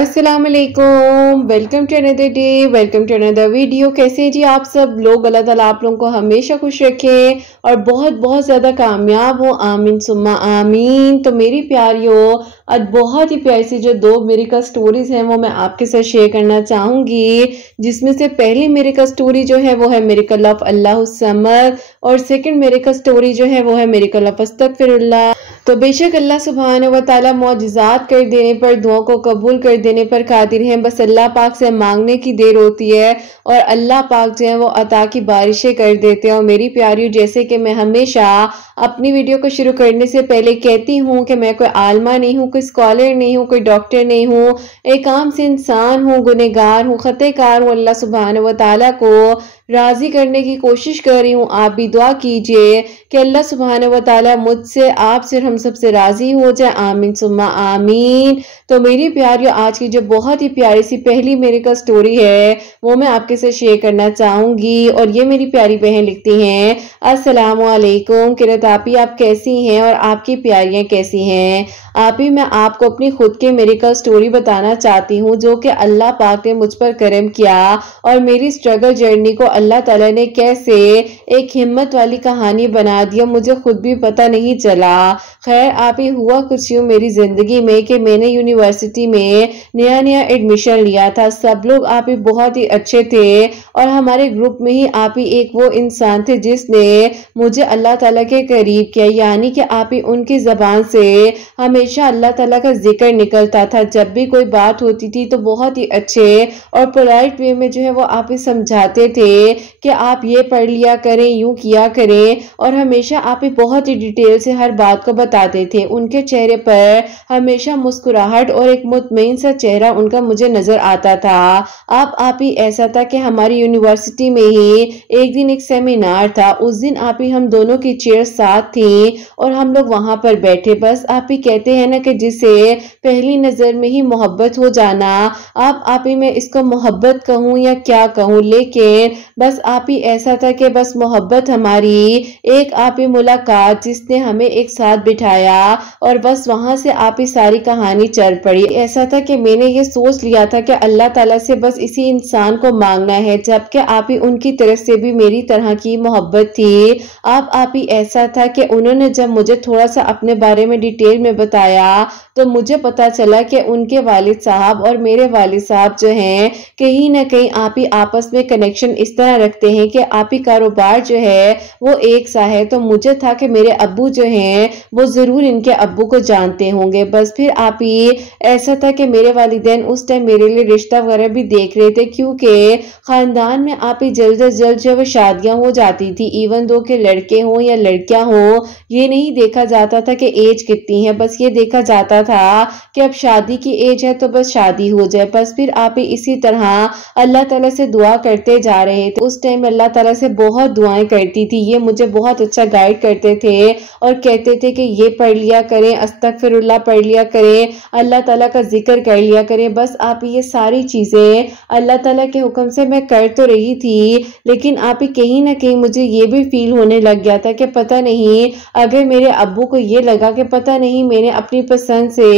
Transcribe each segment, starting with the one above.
अस्सलाम वालेकुम, welcome to another day, welcome to another video. कैसे हैं जी आप सब लोग? अल्लाह ताला आप लोगों को हमेशा खुश रखे और बहुत बहुत ज़्यादा कामयाब हो, आमीन सुम्मा आमीन। तो मेरी प्यारियों, आज बहुत ही प्यारी सी जो दो मेरिकल स्टोरीज हैं वो मैं आपके साथ शेयर करना चाहूँगी, जिसमें से पहली मेरिकल स्टोरी जो है वो है मेरिकल ऑफ अल्लाह समद और सेकंड मेरिकल स्टोरी जो है वो है मेरिकल ऑफ अस्तगफिरुल्लाह। तो बेशक अल्लाह सुब्हानहू व तआला मौजिज़ात कर देने पर, दुआओं को कबूल कर देने पर कादिर हैं। बस अल्लाह पाक से मांगने की देर होती है और अल्लाह पाक जो है वो अता की बारिशें कर देते हैं। और मेरी प्यारियों, जैसे कि मैं हमेशा अपनी वीडियो को शुरू करने से पहले कहती हूँ कि मैं कोई आलमा नहीं हूँ, कोई स्कॉलर नहीं हूँ, कोई डॉक्टर नहीं हूँ, एक आम से इंसान हूँ, गुनहगार हूँ, खतेकार हूँ। अल्लाह सुब्हानहू व तआला को राजी करने की कोशिश कर रही हूँ। आप भी दुआ कीजिए कि अल्लाह सुब्हानहू व तआला मुझसे, आपसे, हम सबसे राजी हो जाए, आमीन सुम्मा आमीन। तो मेरी प्यारियों, आज की जो बहुत ही प्यारी सी पहली मेरिकल स्टोरी है वो मैं आपके साथ शेयर करना चाहूंगी। और ये मेरी प्यारी बहन लिखती हैं, अस्सलामु अलैकुम किरत आपी, आप कैसी हैं और आपकी प्यारियां कैसी हैं? आप ही, मैं आपको अपनी खुद की मेरिकल स्टोरी बताना चाहती हूँ जो कि अल्लाह पाक ने मुझ पर करम किया और मेरी स्ट्रगल जर्नी को अल्लाह ताला ने कैसे एक हिम्मत वाली कहानी बना दिया, मुझे खुद भी पता नहीं चला। खैर, आप ही, हुआ कुछ यूँ मेरी जिंदगी में कि मैंने यूनिवर्सिटी में नया नया एडमिशन लिया था। सब लोग आप ही बहुत ही अच्छे थे और हमारे ग्रुप में ही आप ही एक वो इंसान थे जिसने मुझे अल्लाह ताला के करीब किया, यानी कि आप ही उनकी जबान से हमेशा अल्लाह ताला का जिक्र निकलता था। जब भी कोई बात होती थी तो बहुत ही अच्छे और पोलाइट वे में जो है वो आप ही समझाते थे कि आप ये पढ़ लिया करें, यूं किया करें, और हमेशा आप ही बहुत ही डिटेल से हर बात को बताते थे। उनके चेहरे पर हमेशा मुस्कुराहट और एक मुतमईन सा चेहरा उनका मुझे नजर आता था। आप ही ऐसा था कि हमारी यूनिवर्सिटी में ही एक दिन एक सेमिनार था। उस दिन आप ही हम दोनों की चेयर साथ थी और हम लोग वहां पर बैठे। बस आप ही कहते हैं ना कि जिसे पहली नजर में ही मोहब्बत हो जाना, आप ही, मैं इसको मोहब्बत कहूँ या क्या कहूँ, लेकिन बस आप ही ऐसा था कि बस मोहब्बत हमारी एक आप ही मुलाकात जिसने हमें एक साथ बिठाया और बस वहां से आप ही सारी कहानी चल पड़ी। ऐसा था कि मैंने ये सोच लिया था कि अल्लाह ताला से बस इसी इंसान को मांगना है, जबकि आप ही उनकी तरफ से भी मेरी तरह की मोहब्बत थी। आप ही ऐसा था कि उन्होंने जब मुझे थोड़ा सा अपने बारे में डिटेल में बताया तो मुझे पता चला कि उनके वालिद साहब और मेरे वालिद साहब जो हैं कहीं ना कहीं आप ही आपस में कनेक्शन इस तरह रखते हैं कि आप ही कारोबार जो है वो एक सा है। तो मुझे था कि मेरे अब्बू जो हैं वो जरूर इनके अब्बू को जानते होंगे। बस फिर आप ही ऐसा था कि मेरे वालिदैन उस टाइम मेरे लिए रिश्ता वगैरह भी देख रहे थे, क्योंकि खानदान में आप ही जल्द से जल्द जो शादियां हो जाती थी, इवन दो के लड़के हों या लड़कियां हों, ये नहीं देखा जाता था कि एज कितनी है, बस ये देखा जाता था कि अब शादी की एज है तो बस शादी हो जाए। बस फिर आप ही इसी तरह अल्लाह ताला से दुआ करते जा रहे थे। उस टाइम अल्लाह ताला से बहुत दुआएं करती थी, ये मुझे बहुत अच्छा गाइड करते थे और कहते थे कि ये पढ़ लिया करें, अस्तगफिरुल्लाह पढ़ लिया करें, अल्लाह ताला का जिक्र कर लिया करें। बस आप ये सारी चीजें अल्लाह ताला के हुक्म से मैं कर तो रही थी, लेकिन आप ही कहीं ना कहीं मुझे ये भी फील होने लग गया था कि पता नहीं अगर मेरे अब्बू को ये लगा कि पता नहीं मैंने अपनी पसंद से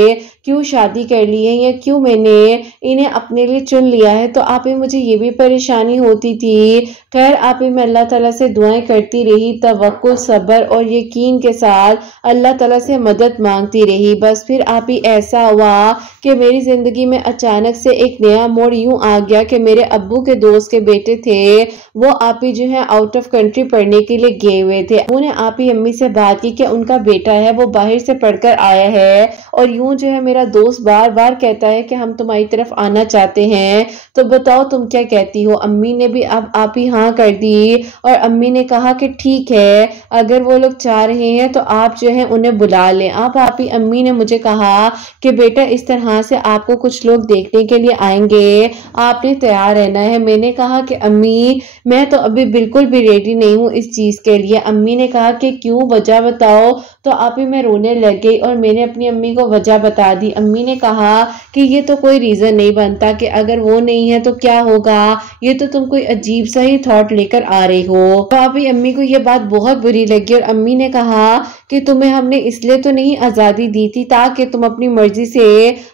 क्यों शादी कर ली है या क्यों मैंने इन्हें अपने लिए चुन लिया है, तो आप ही मुझे ये भी परेशानी होती थी। खैर, आप ही मैं अल्लाह ताला से दुआएं करती रही, तवक्कुल, सब्र और यकीन के साथ अल्लाह ताला से मदद मांगती रही। बस फिर आप ही ऐसा हुआ कि मेरी जिंदगी में अचानक से एक नया मोड़ यूं आ गया कि मेरे अब्बू के दोस्त के बेटे थे, वो आप ही जो है आउट ऑफ कंट्री पढ़ने के लिए गए हुए थे। उन्हें आप ही अम्मी से बात की कि उनका बेटा है वो बाहर से पढ़कर आया है और यूं जो है मेरा दोस्त बार बार कहता है कि हम तुम्हारी तरफ आना चाहते हैं, तो बताओ तुम क्या कहती हो। अम्मी ने भी अब आप ही हाँ कर दी और अम्मी ने कहा कि ठीक है, अगर वो लोग चाह रहे हैं तो आप जो है उन्हें बुला लें। आप ही अम्मी ने मुझे कहा कि बेटा इस तरह से आपको कुछ लोग देखने के लिए आएंगे, आपने तैयार रहना है। मैंने कहा कि अम्मी मैं तो अभी बिल्कुल भी रेडी नहीं हूँ इस चीज के लिए। अम्मी ने कहा कि क्यों, वजह बताओ। तो आप ही मैं रोने लग गई और मैंने अपनी अम्मी को वजह बता दी। अम्मी ने कहा कि ये तो कोई रीजन नहीं बनता कि अगर वो नहीं है तो क्या होगा, ये तो तुम कोई अजीब सा ही थॉट लेकर आ रही हो। तो आप ही अम्मी को ये बात बहुत बुरी लगी और अम्मी ने कहा कि तुम्हें हमने इसलिए तो नहीं आजादी दी थी ताकि तुम अपनी मर्जी से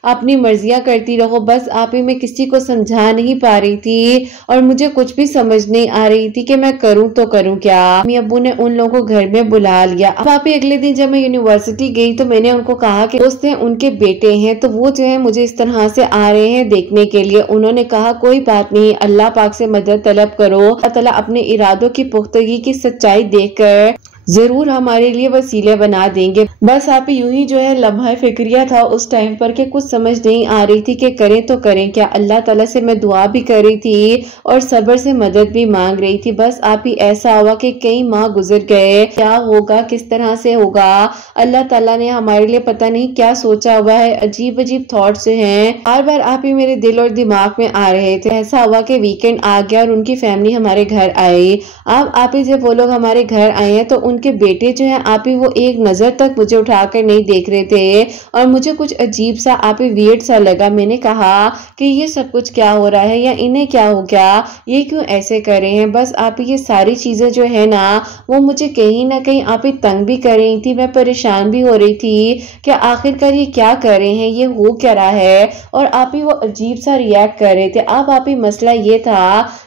अपनी मर्जियां करती रहो, बस आप ही मैं किसी को समझा नहीं पा रही थी और मुझे कुछ भी समझ नहीं आ रही थी कि मैं करूं तो करूं क्या। अम्मी अब्बू ने उन लोगों को घर में बुला लिया। अब आप ही अगले दिन जब मैं यूनिवर्सिटी गई तो मैंने उनको कहा कि दोस्त हैं उनके बेटे हैं तो वो जो है मुझे इस तरह से आ रहे हैं देखने के लिए। उन्होंने कहा कोई बात नहीं, अल्लाह पाक से मदद तलब करो, अल्लाह ताला अपने इरादों की पुख्तगी की सच्चाई देखकर जरूर हमारे लिए वसीले बना देंगे। बस आप यूं ही जो है लम्हा फिक्रिया था उस टाइम पर के कुछ समझ नहीं आ रही थी कि करें तो करें क्या। अल्लाह ताला से मैं दुआ भी कर रही थी और सब्र से मदद भी मांग रही थी। बस आप ही ऐसा हुआ कि कई माह गुजर गए, क्या होगा किस तरह से होगा, अल्लाह ताला ने हमारे लिए पता नहीं क्या सोचा हुआ है। अजीब अजीब थॉट्स जो हैं बार बार आप ही मेरे दिल और दिमाग में आ रहे थे। ऐसा हुआ कि वीकेंड आ गया और उनकी फैमिली हमारे घर आई। अब आप ही जब वो लोग हमारे घर आए हैं तो उनके बेटे जो है आप ही वो एक नजर तक मुझे उठाकर नहीं देख रहे थे और मुझे कुछ अजीब सा आप ही वियर्ड सा लगा। मैंने कहा कि ये सब कुछ क्या हो रहा है या इन्हें क्या हो गया, ये क्यों ऐसे कर रहे हैं। बस आप ये सारी चीजें जो है ना वो मुझे कहीं ना कहीं आप ही तंग भी कर रही थी, मैं परेशान भी हो रही थी कि आखिरकार ये क्या कर रहे हैं, ये हो क्या रहा है। और आप ही वो अजीब सा रिएक्ट कर रहे थे। अब आप ही मसला ये था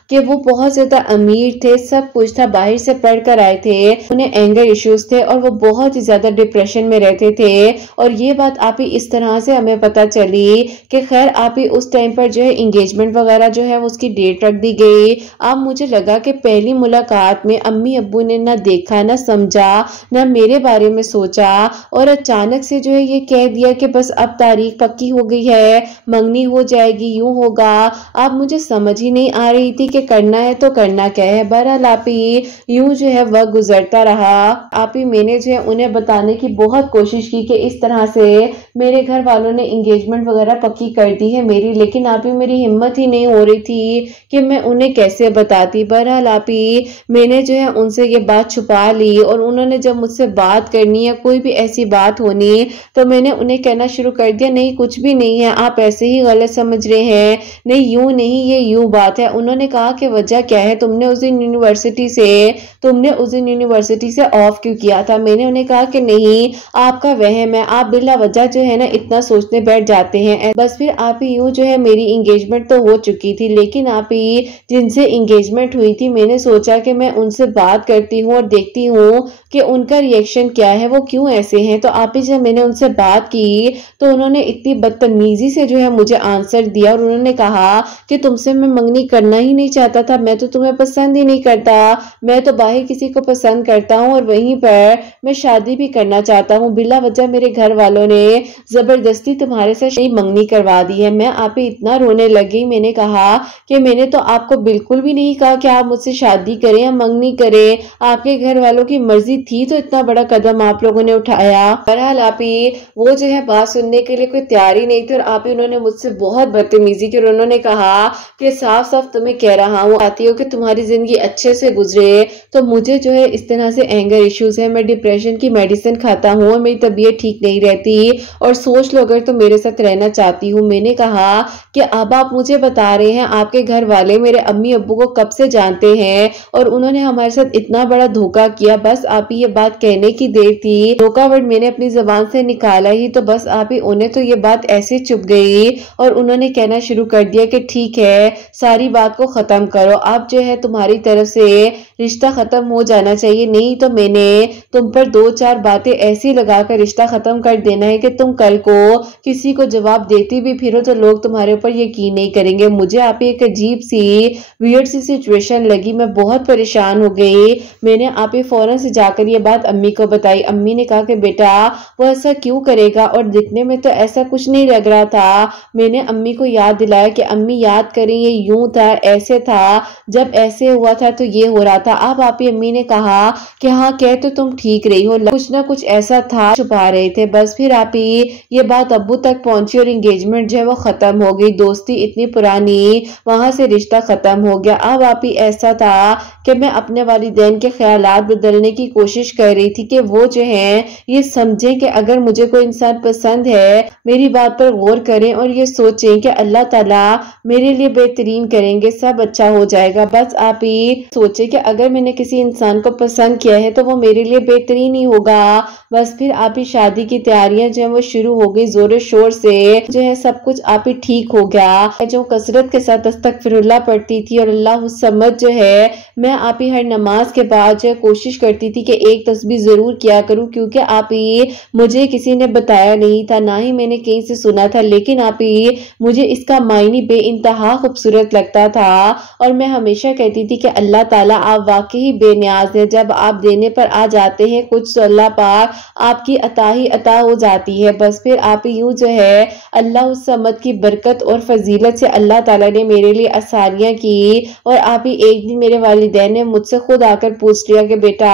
कि वो बहुत ज्यादा अमीर थे, सब कुछ था, बाहर से पढ़ कर आए थे, उन्हें एंगर इश्यूज थे और वो बहुत ही ज्यादा डिप्रेशन में रहते थे। और ये बात आप ही इस तरह से हमें पता चली कि खैर आप ही उस टाइम पर जो है एंगेजमेंट वगैरह जो है उसकी डेट रख दी गई। अब मुझे लगा कि पहली मुलाकात में अम्मी अब्बू ने ना देखा ना समझा ना मेरे बारे में सोचा और अचानक से जो है ये कह दिया कि बस अब तारीख पक्की हो गई है, मंगनी हो जाएगी, यूं होगा। अब मुझे समझ ही नहीं आ रही थी कि करना है तो करना क्या है। बहरहाल आप ही यूं जो है वक्त गुजरता रहा। आप ही मैंने जो है उन्हें बताने की बहुत कोशिश की कि इस तरह से मेरे घर वालों ने एंगेजमेंट वगैरह पक्की कर दी है मेरी, लेकिन आप ही मेरी हिम्मत ही नहीं हो रही थी कि मैं उन्हें कैसे बताती। बहरहाल आप ही मैंने जो है उनसे ये बात छुपा ली और उन्होंने जब मुझसे बात करनी है कोई भी ऐसी बात होनी तो मैंने उन्हें कहना शुरू कर दिया नहीं कुछ भी नहीं है, आप ऐसे ही गलत समझ रहे हैं, नहीं यूं नहीं ये यूं बात है। उन्होंने कहा कि वजह क्या है, तुमने उस दिन यूनिवर्सिटी से ऑफ क्यों किया था। मैंने उन्हें कहा कि नहीं आपका वहम है, आप बिला वजह जो है ना इतना सोचने बैठ जाते हैं। बस फिर आप ही यूं जो है मेरी एंगेजमेंट तो हो चुकी थी, लेकिन आप ही जिनसे एंगेजमेंट हुई थी मैंने सोचा कि मैं उनसे बात करती हूँ और देखती हूँ कि उनका रिएक्शन क्या है, वो क्यों ऐसे हैं। तो आप ही जब मैंने उनसे बात की तो उन्होंने इतनी बदतमीजी से जो है मुझे आंसर दिया और उन्होंने कहा कि तुमसे मैं मंगनी करना ही नहीं चाहता था, मैं तो तुम्हें पसंद ही नहीं करता, मैं तो बाहर किसी को पसंद करता हूँ और वहीं पर मैं शादी भी करना चाहता हूँ। बिला वजह मेरे घर वालों ने जबरदस्ती तुम्हारे साथ मंगनी करवा दी है। मैं आप ही इतना रोने लगी। मैंने कहा कि मैंने तो आपको बिल्कुल भी नहीं कहा कि आप मुझसे शादी करें या मंगनी करें, आपके घर वालों की मर्जी थी तो इतना बड़ा कदम आप लोगों ने उठाया। बहरहाल आप ही वो जो है बात सुनने के लिए कोई तैयार ही नहीं थी और आप ही उन्होंने मुझसे बहुत बदतमीजी की और उन्होंने कहा कि साफ साफ तुम्हें कह रहा हूँ चाहती हो कि तुम्हारी जिंदगी अच्छे से गुजरे तो मुझे जो है इस तरह से एंगर इश्यूज है, मैं डिप्रेशन की मेडिसिन खाता हूँ और मेरी तबीयत ठीक नहीं रहती और सोच लो अगर तो मेरे साथ रहना चाहती हूँ। मैंने कहा कि अब आप मुझे बता रहे हैं आपके घर वाले मेरे अम्मी अब्बू को कब से जानते हैं और उन्होंने हमारे साथ इतना बड़ा धोखा किया। बस आप ही ये बात कहने की देर थी, धोखा वर्ड मैंने अपनी जबान से निकाला ही तो बस आप ही उन्हें तो ये बात ऐसे चुप गई और उन्होंने कहना शुरू कर दिया कि ठीक है सारी बात को खत्म करो, अब जो है तुम्हारी तरफ से रिश्ता खत्म हो जाना चाहिए, नहीं तो मैंने तुम पर दो चार बातें ऐसी लगाकर रिश्ता खत्म कर देना है कि तुम कल को किसी को जवाब देती भी फिरो तो लोग तुम्हारे ऊपर यकीन नहीं करेंगे। मुझे आप एक अजीब सी वियर्ड सी सिचुएशन लगी, मैं बहुत परेशान हो गई। मैंने आप ही फौरन से जाकर ये बात अम्मी को बताई। अम्मी ने कहा कि बेटा वो ऐसा क्यों करेगा और दिखने में तो ऐसा कुछ नहीं लग रहा था। मैंने अम्मी को याद दिलाया कि अम्मी याद करें ये यूं था ऐसे था, जब ऐसे हुआ था तो ये हो रहा था। अब आप ही अम्मी ने कहा कि हाँ कह तो तुम ठीक रही हो, कुछ ना कुछ ऐसा था छुपा रहे थे। बस फिर आप ही ये बात अब्बू तक पहुंची और एंगेजमेंट जो है वो खत्म हो गई, दोस्ती इतनी पुरानी वहां से रिश्ता खत्म हो गया। अब आप ही ऐसा था कि मैं अपने वालिदैन के ख्यालात बदलने की कोशिश कोशिश कर रही थी कि वो जो है ये समझें कि अगर मुझे कोई इंसान पसंद है, मेरी बात पर गौर करें और ये सोचें कि अल्लाह ताला मेरे लिए बेहतरीन करेंगे, सब अच्छा हो जाएगा। बस आप ही सोचें कि अगर मैंने किसी इंसान को पसंद किया है तो वो मेरे लिए बेहतरीन ही होगा। बस फिर आप ही शादी की तैयारियां जो है वो शुरू हो गई जोरों शोर से, जो है सब कुछ आप ही ठीक हो गया। जो कसरत के साथ अस्तगफिरुल्लाह पढ़ती थी और अल्लाह समझ जो है मैं आप ही हर नमाज के बाद जो है कोशिश करती थी कि एक तस्बीह जरूर किया करूं, क्योंकि आप ही मुझे किसी ने बताया नहीं था, ना ही मैंने कहीं से सुना था, लेकिन आप ही मुझे इसका मायने बेइंतहा खूबसूरत लगता था। और मैं हमेशा कहती थी कि अल्लाह ताला आप वाकई बेनियाज हैं, जब आप देने पर आ जाते हैं कुछ तो अल्लाह पाक आपकी अता ही अता हो जाती है। बस फिर आप ही यूं जो है अल्लाह उस समत की बरकत और फजीलत से अल्लाह ताला ने मेरे लिए आसानियां की। और आप ही एक दिन मेरे वालिदैन ने मुझसे खुद आकर पूछ लिया कि बेटा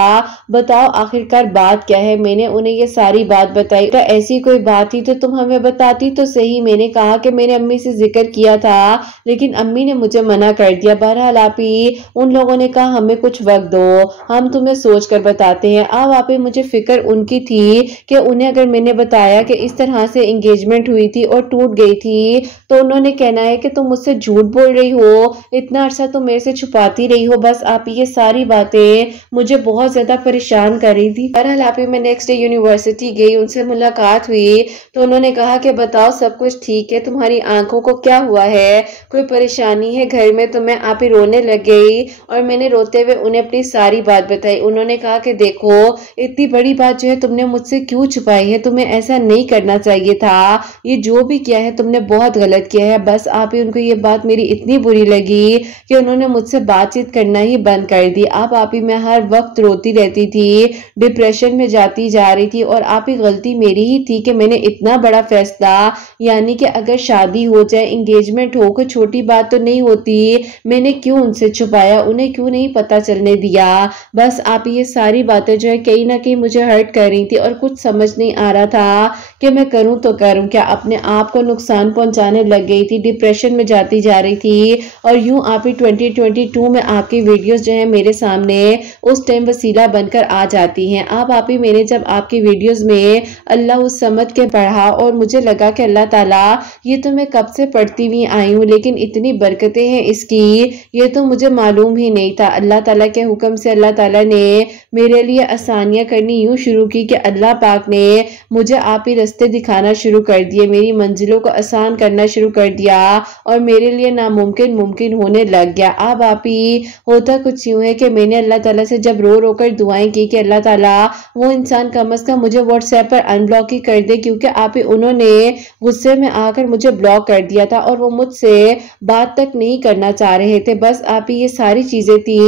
बताओ आखिरकार बात क्या है। मैंने उन्हें ये सारी बात बताई। तो ऐसी कोई बात थी तो तुम हमें बताती तो सही। मैंने कहा कि मैंने अम्मी से जिक्र किया था, लेकिन अम्मी ने मुझे मना कर दिया। बहरहाल आप ही उन लोगों ने कहा हमें कुछ वक्त दो, हम तुम्हें सोच कर बताते हैं। अब आप ही मुझे फिक्र उनकी थी कि उन्हें अगर मैंने बताया कि इस तरह से एंगेजमेंट हुई थी और टूट गई थी तो उन्होंने कहना है कि तुम मुझसे झूठ बोल रही हो, इतना अरसा तुम मेरे से छुपाती रही हो। बस आप ये सारी बातें मुझे बहुत ज्यादा परेशान कर रही थी। बहरहाल आप ही मैं नेक्स्ट डे यूनिवर्सिटी गई, उनसे मुलाकात हुई तो उन्होंने कहा कि बताओ सब कुछ ठीक है, तुम्हारी आंखों को क्या हुआ है, कोई परेशानी है घर में। तो मैं आप ही रोने लग गई और मैंने रोते हुए उन्हें अपनी सारी बात बताई। उन्होंने कहा कि देखो इतनी बड़ी बात जो है तुमने मुझसे क्यों छुपाई है, तुम्हें ऐसा नहीं करना चाहिए था, ये जो भी किया है तुमने बहुत गलत किया है। बस आप ही उनको ये बात मेरी इतनी बुरी लगी कि उन्होंने मुझसे बातचीत करना ही बंद कर दी। अब आप ही मैं हर वक्त रोती रहती थी, डिप्रेशन में जाती जा रही थी। और आप ही गलती मेरी ही थी कि मैंने इतना बड़ा फैसला, यानी कि अगर शादी हो जाए एंगेजमेंट हो, कोई छोटी बात तो नहीं होती, मैंने क्यों उनसे छुपाया, उन्हें क्यों नहीं पता चलने दिया। बस आप ये सारी बातें जो है कहीं ना कहीं मुझे हर्ट कर रही थी और कुछ समझ नहीं आ रहा था कि मैं करूं तो करूं क्या। अपने आप को नुकसान पहुंचाने लग गई थी, डिप्रेशन में जाती जा रही थी। और यूं आप ही 2022 में आपकी वीडियोस जो है मेरे सामने उस टाइम वसीला बनकर आ जाती हैं। आप ही मैंने जब आपकी वीडियोस में अल्लाह उस समझ के पढ़ा और मुझे लगा कि अल्लाह ताला ये तो मैं कब से पढ़ती हुई आई हूँ, लेकिन इतनी बरकतें हैं इसकी ये तो मुझे मालूम ही नहीं था। अल्लाह ताला के हुक्म से अल्लाह ताला ने मेरे लिए आसानियां करनी यूं शुरू की कि अल्लाह पाक ने मुझे आप ही रास्ते दिखाना शुरू कर दिए, मेरी मंजिलों को आसान करना शुरू कर दिया और मेरे लिए नामुमकिन मुमकिन होने लग गया। अब आप ही होता कुछ यूं है कि मैंने अल्लाह ताला से जब रो रो कर दुआएं की कि अल्लाह ताला वो इंसान कम अज कम मुझे व्हाट्सएप पर अनब्लॉक ही कर दे, क्योंकि आप ही उन्होंने गुस्से में आकर मुझे ब्लॉक कर दिया था और वो मुझसे बात तक नहीं करना चाह रहे थे। बस आप ही ये सारी चीजें थी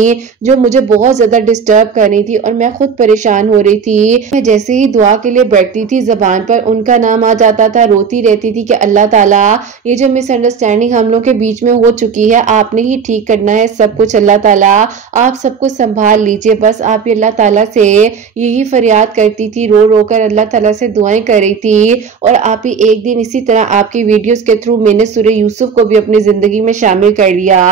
जो मुझे बहुत ज्यादा डिस्टर्ब कर रही थी और मैं खुद परेशान हो रही थी। मैं जैसे ही दुआ के लिए बैठती थी जबान पर उनका नाम आ जाता था, रोती रहती थी कि अल्लाह ताला ये जो मिसअंडरस्टैंडिंग हम लोग के बीच में हो चुकी है आपने ही ठीक करना है सब कुछ, अल्लाह ताला आप सब कुछ संभाल लीजिए। बस आप ही अल्लाह ताला से यही फरियाद करती थी, रो रो कर अल्लाह ताला से दुआएं कर रही थी। और आप ही एक दिन इसी तरह आपकी वीडियोस के थ्रू मैंने सूरह यूसुफ को भी अपनी जिंदगी में शामिल कर लिया।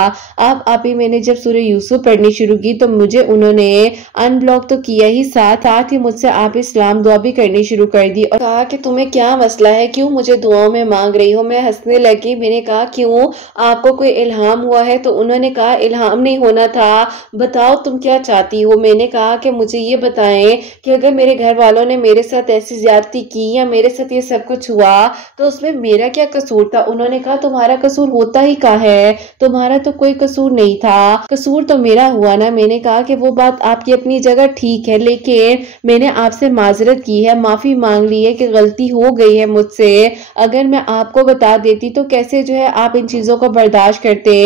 अब आप ही मैंने जब सूरह यूसुफ पढ़नी शुरू की तो मुझे उन्होंने अनब्लॉक तो किया ही, साथ ही मुझसे आप इस्लाम दुआ भी करनी शुरू कर दी और कहा कि तुम्हें क्या मसला है, क्यों मुझे दुआओं में मांग रही हो। मैं हंसने लगी, मैंने कहा क्यों आपको कोई इल्हाम हुआ है। तो उन्होंने कहा इल्हाम नहीं होना था, बताओ तुम क्या चाहती हो। मैंने कहा कि मुझे ये बताएं कि अगर मेरे घर वालों ने मेरे साथ ऐसी ज्यादती की या मेरे साथ ये सब कुछ हुआ तो उसमें मेरा क्या कसूर था। उन्होंने कहा तुम्हारा कसूर होता ही कहाँ है, तुम्हारा तो कोई कसूर नहीं था, कसूर तो मेरा हुआ ना। मैंने कहा कि वो बात आपकी अपनी जगह ठीक है, लेकिन मैंने आपसे माजरत की है, माफी मांग ली है कि गलती हो गई है मुझसे। अगर मैं आपको बता देती तो कैसे जो है आप इन चीजों को बर्दाश्त करते।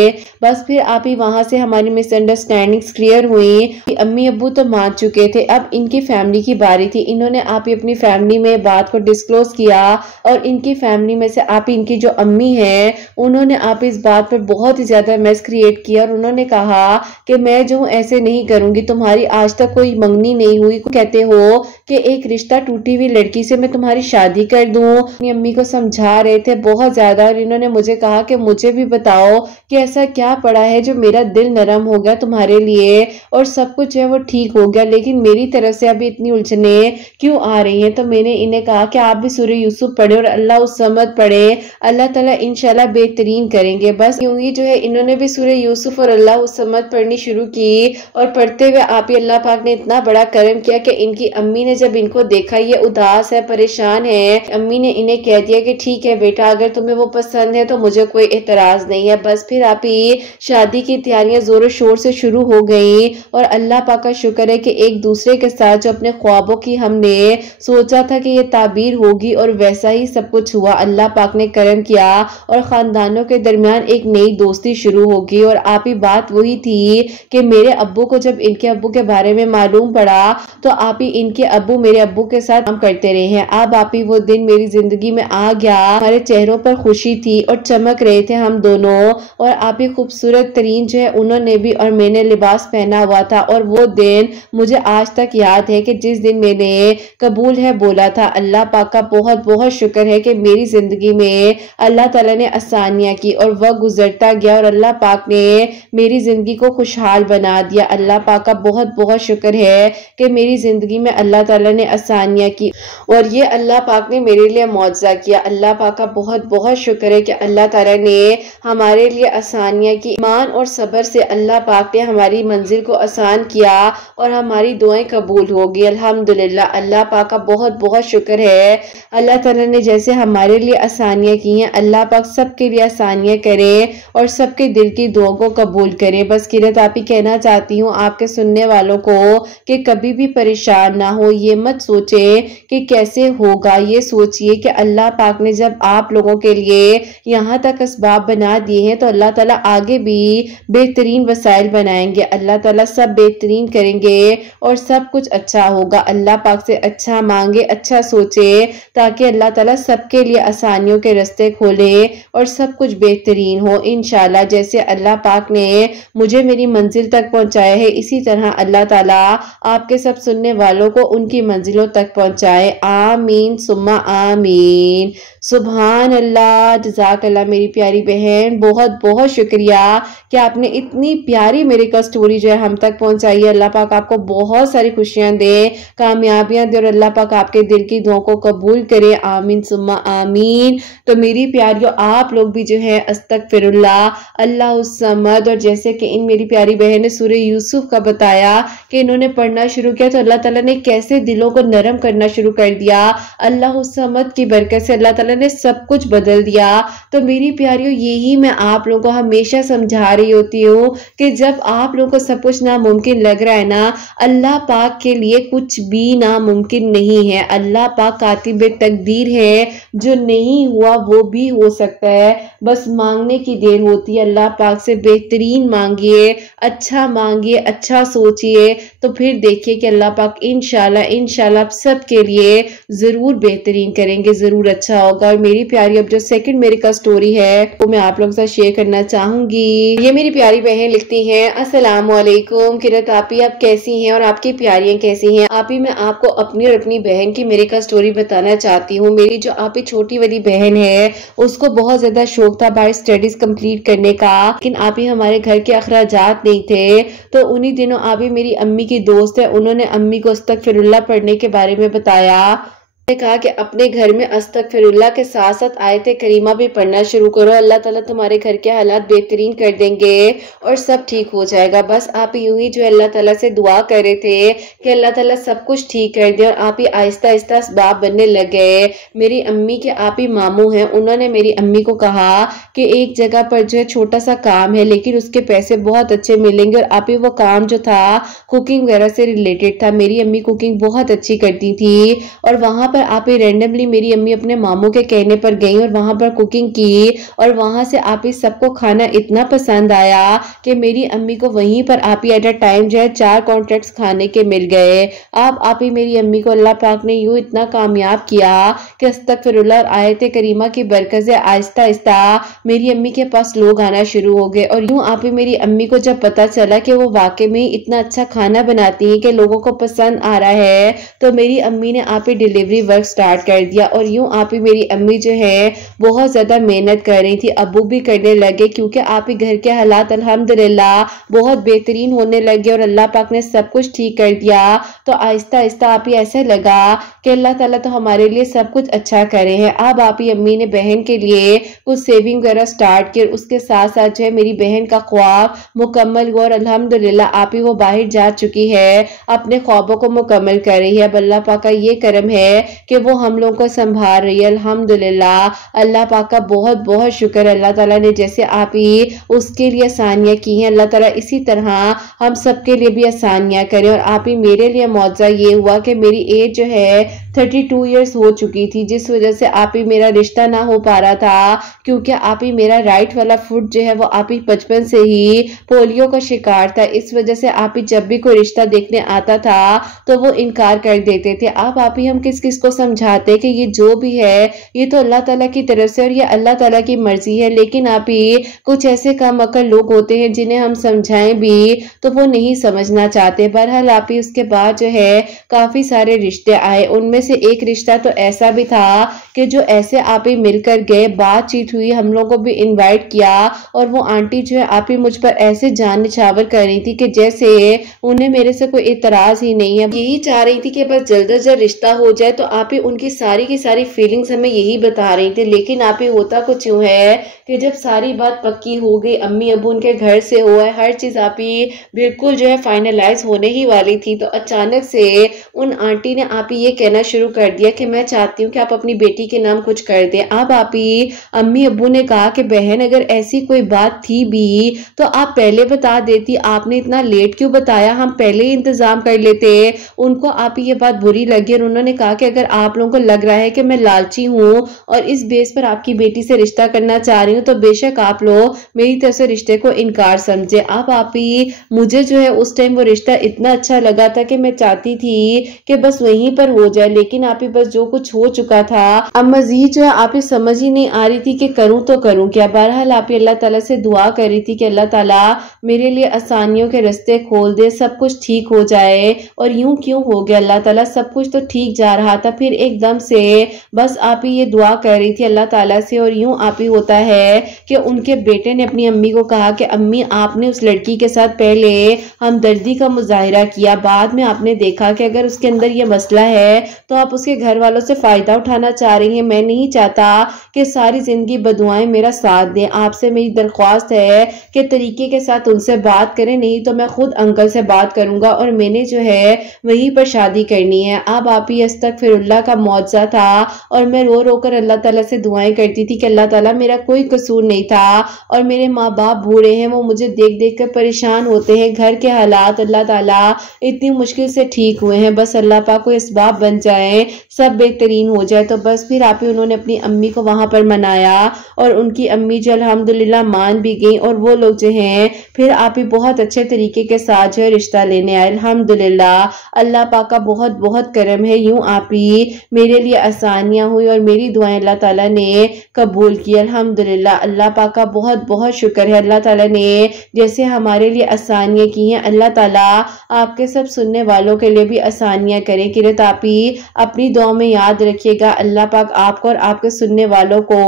बस फिर आप ही वहां से हमारी मिसअंडरस्टैंडिंग्स क्लियर हुई। अम्मी अब्बू तो मान चुके थे, अब इनकी फैमिली की बारी थी। इन्होंने आप ही अपनी फैमिली में बात को डिस्क्लोज किया और इनकी फैमिली में से आप इनकी जो अम्मी है उन्होंने आप इस बात पर बहुत ही ज्यादा मैस क्रिएट किया और उन्होंने कहा कि मैं जो ऐसे नहीं करूंगी, तुम्हारी आज तक कोई मंगनी नहीं हुई, कहते हो कि एक रिश्ता टूटी हुई लड़की से मैं तुम्हारी शादी कर दूं। अपनी अम्मी को समझा रहे थे बहुत ज्यादा, और इन्होंने मुझे कहा कि मुझे भी बताओ कि ऐसा क्या पड़ा है जो मेरा दिल नरम हो गया तुम्हारे लिए और सब कुछ है वो ठीक हो गया, लेकिन मेरी तरफ से अभी इतनी उलझने क्यों आ रही हैं। तो मैंने इन्हें कहा कि आप भी सूरह यूसुफ पढ़े और अल्लाह उस समद पढ़े, अल्लाह ताला इंशाल्लाह बेहतरीन करेंगे। बस यूं ही जो है इन्होंने भी सूरह यूसुफ और अल्लाह उस समद पढ़नी शुरू की, और पढ़ते हुए आप ही अल्लाह पाक ने इतना बड़ा करम किया कि इनकी अम्मी ने जब इनको देखा ये उदास है, परेशान है, अम्मी ने इन्हें कह दिया कि ठीक है बेटा, अगर तुम्हें वो पसंद है तो मुझे कोई एतराज नहीं है। बस फिर आप ही शादी की तैयारियां जोरों शोर से शुरू हो गई, और अल्लाह पाक का शुक्र है कि एक दूसरे के साथ जो अपने ख्वाबों की हमने सोचा था कि ये ताबीर होगी और वैसा ही सब कुछ हुआ। अल्लाह पाक ने करम किया और खानदानों के दरमियान एक नई दोस्ती शुरू होगी। और आप ही बात वही थी कि मेरे अब्बू को जब इनके अब्बू के बारे में मालूम पड़ा तो आप ही इनके अब्बू मेरे अब्बू के साथ काम करते रहे हैं। अब आप ही वो दिन मेरी जिंदगी में आ गया, हमारे चेहरों पर खुशी थी और चमक रहे थे हम दोनों। और आप ही खूबसूरत तरीन जो है उन्होंने भी और मैंने लिबास पहना हुआ था, और वो दिन मुझे आज तक याद है कि जिस दिन मैंने कबूल है बोला था। अल्लाह पाक का बहुत बहुत शुक्र है कि मेरी जिंदगी में अल्लाह ताला ने आसानियां की और वक्त गुजरता गया और अल्लाह पाक ने मेरी जिंदगी को खुशहाल बना दिया। अल्लाह पाक का बहुत बहुत शुक्र है कि मेरी जिंदगी में अल्लाह ताला ने आसानियां की और ये अल्लाह पाक ने मेरे लिए मौजज़ा किया। अल्लाह पाक का बहुत बहुत शुक्र है कि अल्लाह ताला ने हमारे लिए आसानियां की। ईमान और सब्र से अल्लाह पाक ने हमारी मंजिल को आसान किया और हमारी दुआएं कबूल होगी। अल्हम्दुलिल्लाह, अल्लाह पाक का बहुत बहुत शुक्र है। अल्लाह ताला ने जैसे हमारे लिए आसानियां की हैं, अल्लाह पाक सबके लिए आसानियां करे और सबके दिल की दुआओं को कबूल करे। बस किरत आप ही कहना चाहती हूँ आपके सुनने वालों को कि कभी भी परेशान ना हो, ये मत सोचे कि कैसे होगा, ये सोचिए कि अल्लाह पाक ने जब आप लोगों के लिए यहाँ तक असबाब बना दिए हैं तो अल्लाह ताला आगे भी बेहतरीन वसाइल बनाएंगे। अल्लाह ताला सब बेहतरीन करेंगे और सब कुछ अच्छा होगा। अल्लाह पाक से अच्छा मांगे, अच्छा सोचे, ताकि अल्लाह ताला सबके लिए आसानियों के रास्ते खोले और सब कुछ बेहतरीन हो इंशाल्लाह। जैसे अल्लाह पाक ने मुझे मेरी मंजिल तक पहुंचाया है, इसी तरह अल्लाह ताला आपके सब सुनने वालों को उनकी मंजिलों तक पहुंचाए। आमीन सुम्मा आमीन। सुभान अल्लाह, जज़ाक अल्लाह मेरी प्यारी बहन, बहुत बहुत शुक्रिया कि आपने इतनी प्यारी मेरी का स्टोरी जो है हम तक पहुंचाई है। अल्लाह पाक आपको बहुत सारी खुशियां दे, कामयाबियां दे और अल्लाह पाक आपके दिल की दुआओं को कबूल करे। आमीन सुम्मा आमीन। तो मेरी प्यारियों, आप लोग भी जो है अस्तगफिरुल्लाह, अल्लाह उस समद, और जैसे कि इन मेरी प्यारी बहन ने सूरह यूसुफ का बताया कि इन्होंने पढ़ना शुरू किया तो अल्लाह ताला ने कैसे दिलों को नरम करना शुरू कर दिया। अल्लाह उस समद की बरकत से अल्लाह ताला ने सब कुछ बदल दिया। तो मेरी प्यारियों, यही मैं आप लोगों को हमेशा समझा रही होती हूँ कि जब आप लोगों को सब कुछ नामुमकिन लग रहा है ना, अल्लाह पाक के लिए कुछ भी नामुमकिन नहीं है। अल्लाह पाक कातिब तकदीर है, जो नहीं हुआ वो भी हो सकता है, बस मांगने की देर होती है। अल्लाह पाक से बेहतरीन मांगिए, अच्छा मांगिए, अच्छा सोचिए, तो फिर देखिए कि अल्लाह पाक इंशाल्लाह इंशाल्लाह सब के लिए जरूर बेहतरीन करेंगे, जरूर अच्छा होगा। और मेरी प्यारी, अब जो सेकंड मेरे का स्टोरी है वो मैं आप लोगों के साथ शेयर करना चाहूंगी। ये मेरी प्यारी बहन लिखती हैं, अस्सलाम वालेकुम किरत आपी, आप कैसी हैं और आपकी प्यारियां कैसी हैं? आपी, मैं आपको अपनी और अपनी बहन की मेरे का स्टोरी बताना चाहती हूँ। मेरी जो आपी छोटी वाली बहन है उसको बहुत ज्यादा शौक था बाहर स्टडीज कंप्लीट करने का, लेकिन आपी हमारे घर के अखराजात नहीं थे। तो उन्हीं दिनों आपी मेरी अम्मी की दोस्त है, उन्होंने अम्मी को अस्तगफिरुल्लाह पढ़ने के बारे में बताया। ने कहा कि अपने घर में अस्तगफिरुल्लाह के साथ साथ आयत करीमा भी पढ़ना शुरू करो, अल्लाह ताला तुम्हारे घर के हालात बेहतरीन कर देंगे और सब ठीक हो जाएगा। बस आप यूं ही जो अल्लाह ताला से दुआ कर रहे थे कि अल्लाह ताला सब कुछ ठीक कर दे, और आप ही आहिस्ता आहिस्ता असबाब बनने लग गए। मेरी अम्मी के आप ही मामू हैं, उन्होंने मेरी अम्मी को कहा कि एक जगह पर जो है छोटा सा काम है, लेकिन उसके पैसे बहुत अच्छे मिलेंगे। और आप ही वो काम जो था कुकिंग वगैरह से रिलेटेड था। मेरी अम्मी कुकिंग बहुत अच्छी करती थी और वहां पर आप ही रेंडमली मेरी अम्मी अपने मामू के कहने पर गई और वहां पर कुकिंग की और वहां से आप ही सबको खाना इतना पसंद आया कि मेरी अम्मी को वहीं पर आप ही एट अ टाइम जो है 4 कॉन्ट्रैक्ट्स खाने के मिल गए। अब आप ही मेरी अम्मी को अल्लाह पाक ने यूं इतना कामयाब किया कि अस्तगफिरुल्लाह और आयत करीमा की बरकत से आहिस्ता आहिस्ता मेरी अम्मी के पास लोग आना शुरू हो गए। और यूं आप ही मेरी अम्मी को जब पता चला कि वो वाकई में इतना अच्छा खाना बनाती है कि लोगों को पसंद आ रहा है, तो मेरी अम्मी ने आप ही डिलीवरी वर्क स्टार्ट कर दिया। और यूं आप ही मेरी अम्मी जो है बहुत ज्यादा मेहनत कर रही थी, अबू भी करने लगे, क्योंकि आप ही घर के हालात अल्हम्दुलिल्लाह बहुत बेहतरीन होने लगे और अल्लाह पाक ने सब कुछ ठीक कर दिया। तो आहिस्ता आहिस्ता आप ही ऐसे लगा कि अल्लाह ताला तो हमारे लिए सब कुछ अच्छा करे हैं। अब आप ही अम्मी ने बहन के लिए कुछ सेविंग वगैरह स्टार्ट की, उसके साथ साथ जो है मेरी बहन का ख्वाब मुकम्मल हुआ और अल्हम्दुलिल्लाह आप ही वो बाहर जा चुकी है, अपने ख्वाबों को मुकम्मल कर रही है। अब अल्लाह पाक का ये करम है कि वो हम लोगों को संभाल रही है अल्हम्दुलिल्लाह। अल्लाह पाक का बहुत बहुत शुक्र। अल्लाह ताला ने जैसे आप ही उसके लिए आसानियां की हैं, अल्लाह ताला इसी तरह हम सबके लिए भी आसानियां करें। और आप ही मेरे लिए मौजज़ा ये हुआ कि मेरी एज जो है 32 ईयर्स हो चुकी थी, जिस वजह से आप ही मेरा रिश्ता ना हो पा रहा था, क्योंकि आप ही मेरा राइट वाला फुट जो है वो आप ही बचपन से ही पोलियो का शिकार था। इस वजह से आप ही जब भी कोई रिश्ता देखने आता था तो वो इनकार कर देते थे। अब आप ही हम किस किस को समझाते कि ये जो भी है ये तो अल्लाह ताला की तरफ से और ये अल्लाह ताला की मर्जी है, लेकिन आप ही कुछ ऐसे कम अकल लोग होते हैं जिन्हें हम समझाएं भी तो वो नहीं समझना चाहते। बहरहाल आप ही उसके बाद जो है काफी सारे रिश्ते आए, उनमें से एक रिश्ता तो ऐसा भी था कि जो ऐसे आप ही मिलकर गए, बातचीत हुई, हम लोगों को भी इनवाइट किया और वो आंटी जो है आप ही मुझ पर ऐसे जान निछावर कर रही थी कि जैसे उन्हें मेरे से कोई इतराज ही नहीं है, यही चाह रही थी कि बस जल्द से जल्द रिश्ता हो जाए। तो आप ही उनकी सारी की सारी फीलिंग्स हमें यही बता रही थी, लेकिन आप ही होता कुछ यूं है कि जब सारी बात पक्की हो गई, अम्मी अबू उनके घर से हुआ है, हर चीज आप ही बिल्कुल जो है फाइनलाइज होने ही वाली थी, तो अचानक से उन आंटी ने आप ही ये कहना शुरू कर दिया कि मैं चाहती हूँ कि आप अपनी बेटी के नाम कुछ कर दें। अब आप ही अम्मी अबू ने कहा कि बहन अगर ऐसी कोई बात थी भी तो आप पहले बता देती, आपने इतना लेट क्यों बताया, हम पहले ही इंतजाम कर लेते। उनको आप ही ये बात बुरी लगी और उन्होंने कहा कि अगर आप लोगों को लग रहा है कि मैं लालची हूँ और इस बेस पर आपकी बेटी से रिश्ता करना चाह रही हूँ तो बेशक आप लोग मेरी तरफ से रिश्ते को इनकार समझे। अब आप ही मुझे जो है उस टाइम वो रिश्ता इतना अच्छा लगा था कि मैं चाहती थी कि बस वहीं पर हो जाए, लेकिन आप ही बस जो कुछ हो चुका था अब मजीद जो है आप ही समझ ही नहीं आ रही थी कि करूं तो करूं क्या। बहरहाल आप ही अल्लाह ताला से दुआ कर रही थी कि अल्लाह ताला मेरे लिए आसानियों के रास्ते खोल दे, सब कुछ ठीक हो जाए। और यूं क्यों हो गया अल्लाह ताला, सब कुछ तो ठीक जा रहा था, फिर एकदम से बस आप ही ये दुआ कर रही थी अल्लाह ताला से। और यूं आप ही होता है कि उनके बेटे ने अपनी अम्मी को कहा कि अम्मी आपने उस लड़की के साथ पहले हमदर्दी का मुजाहिरा किया, बाद में आपने देखा कि अगर उसके अंदर ये मसला है तो आप उसके घर वालों से फायदा उठाना चाह रही हैं। मैं नहीं चाहता कि सारी जिंदगी बदुआएं मेरा साथ दें, आपसे मेरी दरख्वास्त है कि तरीके के साथ उनसे बात करें, नहीं तो मैं खुद अंकल से बात करूंगा और मैंने जो है वहीं पर शादी करनी है। अब आप ही अस्तगफिरुल्लाह का मौजज़ा था और मैं रो रो कर अल्लाह ताला से दुआएं करती थी कि अल्लाह ताला मेरा कोई कसूर नहीं था और मेरे माँ बाप बूढ़े हैं, वो मुझे देख देख कर परेशान होते हैं, घर के हालात अल्लाह ताला इतनी मुश्किल से ठीक हुए हैं, बस अल्लाह पाक को इसबाब बन जाए, सब बेहतरीन हो जाए। तो बस फिर आप ही उन्होंने अपनी अम्मी को वहां पर मनाया और उनकी अम्मी जो अल्हम्दुलिल्लाह मान भी गई और वो लोग जो हैं फिर आप ही बहुत अच्छे तरीके के साथ जो है रिश्ता लेने आए अल्हम्दुलिल्लाह। अल्लाह पाक का बहुत बहुत करम है, यूं आप ही मेरे लिए आसानियां हुई और मेरी दुआएं अल्लाह ताला ने कबूल की अल्हम्दुलिल्लाह। अल्लाह पाक का बहुत बहुत शुक्र है, अल्लाह ताला ने जैसे हमारे लिए आसानियां की हैं अल्लाह ताला आपके सब सुनने वालों के लिए भी आसानियां करे। किरत आप ही अपनी दुआ में याद रखिएगा, अल्लाह पाक आपको और आपके सुनने वालों को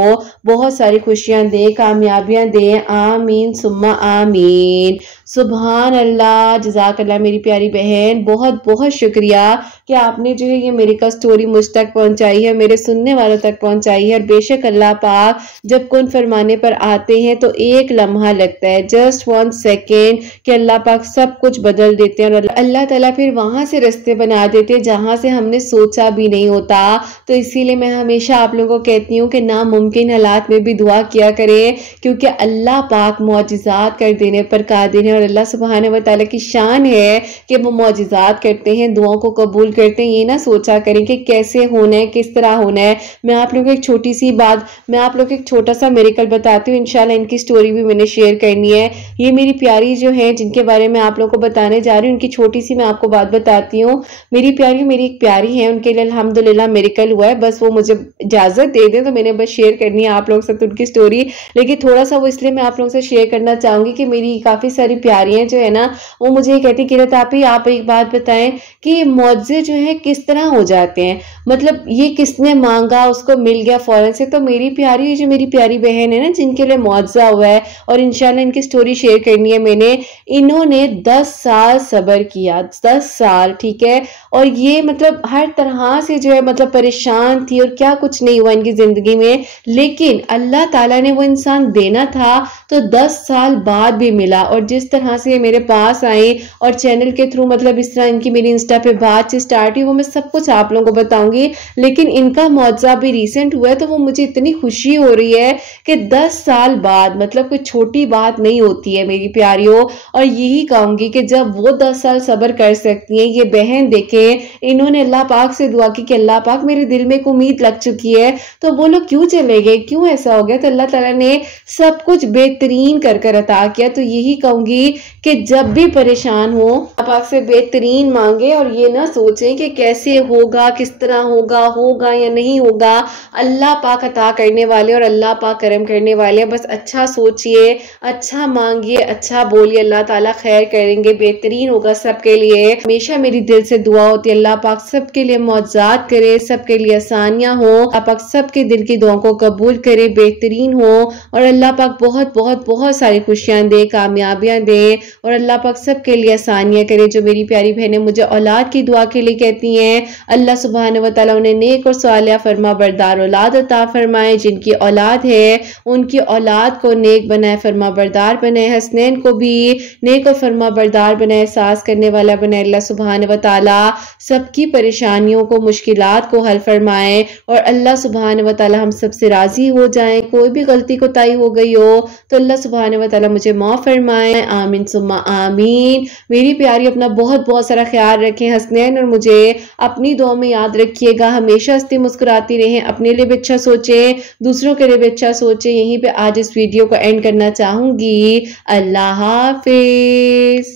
बहुत सारी खुशियां दे, कामयाबियां दे, आमीन सुम्मा आमीन। सुभान अल्लाह, जज़ाक अल्लाह मेरी प्यारी बहन, बहुत बहुत शुक्रिया कि आपने जो है ये मेरी का स्टोरी मुझ तक पहुंचाई है, मेरे सुनने वालों तक पहुंचाई है। और बेशक अल्लाह पाक जब कुन फरमाने पर आते हैं तो एक लम्हा लगता है, जस्ट 1 सेकेंड, कि अल्लाह पाक सब कुछ बदल देते हैं और अल्लाह ताला फिर वहां से रास्ते बना देते हैं जहां से हमने सोचा भी नहीं होता। तो इसीलिए मैं हमेशा आप लोगों को कहती हूँ कि नामुमकिन हालात में भी दुआ किया करें, क्योंकि अल्लाह पाक मौजिज़ात कर देने पर कादिर है और अल्लाह सुब्हान व तआला की शान है कि वो मौजिज़ात करते हैं, दुआओं को कबूल करते हैं। ये ना सोचा करें कि कैसे होना है, किस तरह होना है। मैं आप लोगों को एक छोटी सी बात, मैं आप लोगों को एक छोटा सा मिरेकल बताती हूँ। इंशाल्लाह इनकी स्टोरी भी मैंने शेयर करनी है। ये मेरी प्यारी जो है, जिनके बारे में आप लोगों को बताने जा रही हूँ, उनकी छोटी सी मैं आपको बात बताती हूँ। मेरी एक प्यारी है, उनके लिए अल्हम्दुलिल्लाह मिरेकल हुआ है। बस वो मुझे इजाज़त दे दें तो मैंने बस शेयर करनी है आप लोगों के साथ उनकी स्टोरी। लेकिन थोड़ा सा वो इसलिए मैं आप लोगों से शेयर करना चाहूँगी कि मेरी काफ़ी सारी प्यारियाँ जो है ना, वो मुझे ये कहती किरत आपी आप एक बात बताएं कि मौजे जो है किस तरह हो जाते हैं, मतलब ये किसने मांगा उसको मिल गया फौरन से। तो मेरी प्यारी जो मेरी प्यारी बहन है ना, जिनके लिए मुआवजा हुआ है और इंशाल्लाह इनकी स्टोरी शेयर करनी है मैंने। इन्होंने 10 साल सब्र किया, 10 साल, ठीक है। और ये मतलब हर तरह से जो है मतलब परेशान थी और क्या कुछ नहीं हुआ इनकी जिंदगी में, लेकिन अल्लाह ताला ने वो इंसान देना था तो 10 साल बाद भी मिला। और जिस तरह से मेरे पास आए और चैनल के थ्रू मतलब इस तरह इनकी मेरी इंस्टा पे बातचीत स्टार्ट हुई, वो मैं सब कुछ आप लोगों को बताऊंगी। लेकिन इनका मुआवजा भी रिसेंट हुआ है तो वो मुझे इतनी खुशी हो रही है कि 10 साल बाद, मतलब कोई छोटी बात नहीं होती है मेरी प्यारियों। और यही कहूंगी कि जब वो 10 साल सब्र कर सकती हैं, ये बहन देखे इन्होंने अल्लाह पाक से दुआ की कि अल्लाह पाक मेरे दिल में एक उम्मीद लग चुकी है, तो वो लोग क्यों चले गए, क्यों ऐसा हो गया। तो अल्लाह ताला ने सब कुछ बेहतरीन कर कर अता किया। तो यही कहूंगी कि जब भी परेशान हो अल्लाह पाक से बेहतरीन मांगे और ये ना सोचें कि कैसे होगा, किस तरह होगा, होगा या नहीं होगा। अल्लाह पाक अता करने वाले और अल्लाह पाक करम करने वाले। बस अच्छा सोचिए, अच्छा मांगिए, अच्छा बोलिए, अल्लाह ताला खैर करेंगे, बेहतरीन होगा सबके लिए। हमेशा मेरी दिल से दुआ होती है अल्लाह पाक सबके लिए मौजात करे, सबके लिए आसानियां हो, अल्लाह पाक सबके दिल की दुआओं को कबूल करे, बेहतरीन हो। और अल्लाह पाक बहुत बहुत बहुत सारी खुशियां दे, कामयाबियां दे और अल्लाह पाक सबके लिए आसानियां करे। जो मेरी प्यारी बहनें मुझे औलाद की दुआ के लिए कहती हैं, अल्लाह सुब्हान व तआला उन्हें नेक और सालिहा फरमा बरदार औलाद अता फरमाए। जिनकी औलाद है उनकी औलाद को नेक बनाए, फरमा बरदार बनाए, हसनैन को भी नेक और फरमा बरदार बनाए, एहसास करने वाला बनाए। अल्लाह सुब्हान व तआला सबकी परेशानियों को, मुश्किलात को हल फरमाए और अल्लाह सुब्हान व तआला हम सबसे राजी हो जाए। कोई भी गलती कोताही हो गई हो तो अल्लाह सुब्हान व तआला मुझे माफ फरमाए, आमीन सुम्मा आमीन। मेरी प्यारी अपना बहुत बहुत सारा ख्याल रखें, हसनैन और मुझे अपनी दुआ में याद रखिएगा। हमेशा हंसती मुस्कुराती रहें, अपने लिए भी अच्छा सोचें, दूसरों के लिए भी अच्छा सोचें। यहीं पे आज इस वीडियो को एंड करना चाहूंगी। अल्लाह हाफिज।